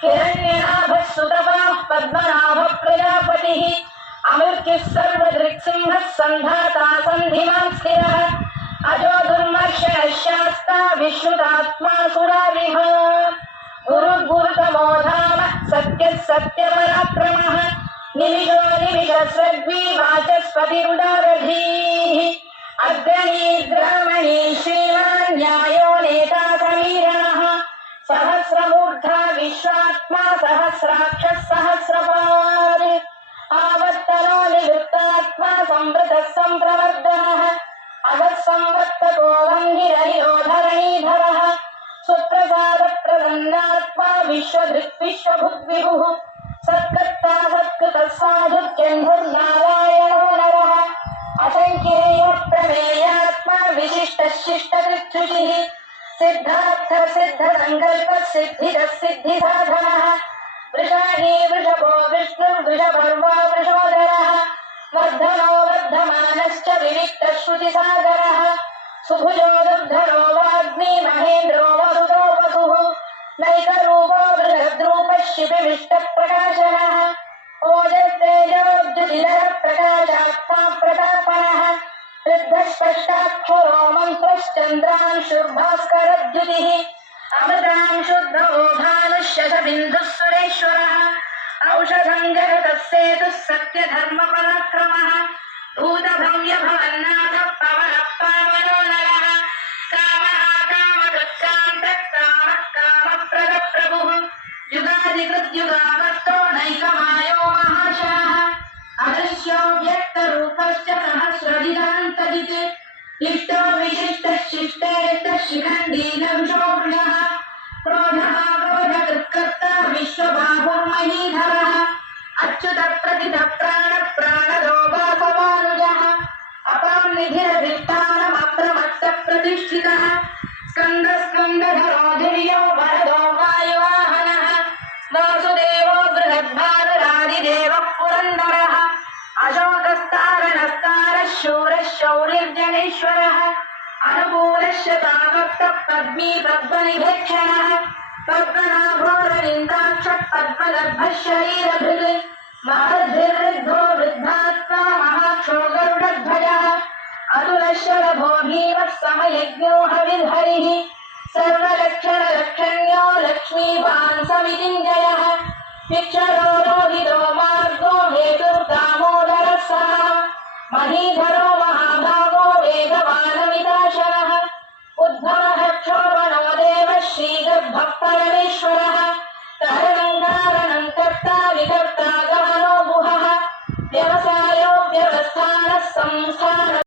हिरण्यनाभः सुतपः पद्मनाभः प्रजापतिः अमृत्युः सर्वदृक्सिंहः सन्धाता सन्धिमान् स्थिरः अजो दुर्मर्षणः शास्ता विश्रुतात्मा सुरारिः गुरुर्गुरुतमो धामः सत्यः सत्यपराक्रमः निमिषो निमिषस्रग्वी वाचस्पतिरुदारधीः अग्रणी ग्रामणी श्रीमान् न्यायो नेता समीरणः सहस्रमूर्धा विश्वात्मा सहस्राक्षः सहस्रपाद आवत्तरो निवृत्तात्मा संवृतः सम्प्रवर्धनः अगत्संवर्तको वह्निरहिरो धरणीधरः सुप्रसादप्रसन्नात्मा विश्वधृक् विश्वभुग्विभुः सत्कर्ता सत्कृतः साधुर्जन्धुर्नारायणो नरः असङ्ख्येयः प्रमेयात्मा विशिष्टः शिष्टकृच्छुचिः सिद्धार्थ सिद्धसङ्कल्पः सिद्धिदः सिद्धिसाधनः वृषाही वृषभो विष्णुर्वृषपर्वा वृषोदरः वर्धनो वर्धमानश्च विविक्तः श्रुतिसागरः सुभुजो दुर्धरो वाग्मी महेन्द्रो वसुतो वसुः नैकरूपो बृहद्रूपः शिपिविष्टप्रकाशनः ओजस्तेजोद्युतिधरः प्रकाशात्मा प्रतापनः वृद्धस्पष्टाक्षरो मन्त्रश्चन्द्रांशुर्भास्करद्युतिः अमृतांशुद्धवो भानुः शशबिन्दुः सुरेश्वरः औषधं जगतः सेतुः सत्यधर्मपराक्रमः भूतभव्यभवन्नाथः पवनः पावनो नरः कामः कामकृत्कान्तः कामः कामप्रदप्रभुः युगादिकृद्युगावर्तो नैकमायो महाशयः अदृश्यो व्यक्तरूपश्च सहस्रजितान्तजित् इष्टो विशिष्टः शिष्टेष्टः शिखण्डी नविशो वृषः क्रोधः क्रोधकृत्कर्ता विश्वबाहुर्महीधरः अच्युतः प्रतितः प्राणः प्राणदो वासवानुजः अपां निधिरधिष्ठानमप्रमत्तः प्रतिष्ठितः स्कन्दस्कन्दधरो धीर्यो वरदो वायुवाहनः वासुदेवो बृहद्भानुरादिदेवः पुरन्दरः अशोकस्तारणस्तारः शूरः शौरिर्जनेश्वरः अनुकूलः शताभक्तः पद्मी पद्मनिभेक्षणः पद्मनाभोरविन्दाक्षः पद्मगर्भः शरीरभृत् महद्भिर्वृद्धो वृद्धात्मा महाक्षो गरुडध्वजः अतुलशरभो भीमः समयज्ञो हविर्हरिः सर्वलक्षणलक्षण्यो लक्ष्मीवान् समितिञ्जयः शिक्षरो रोहितो मार्गो हेतुर्दामोदरः सः महीधरो महाभागो वेगवानमिताशनः उद्भवः क्षोभनो देवः श्रीगर्भः परमेश्वरः कारणं कारणं कर्ता विकर्ता गहनो गुहः व्यवसायो व्यवस्थानः संस्थानः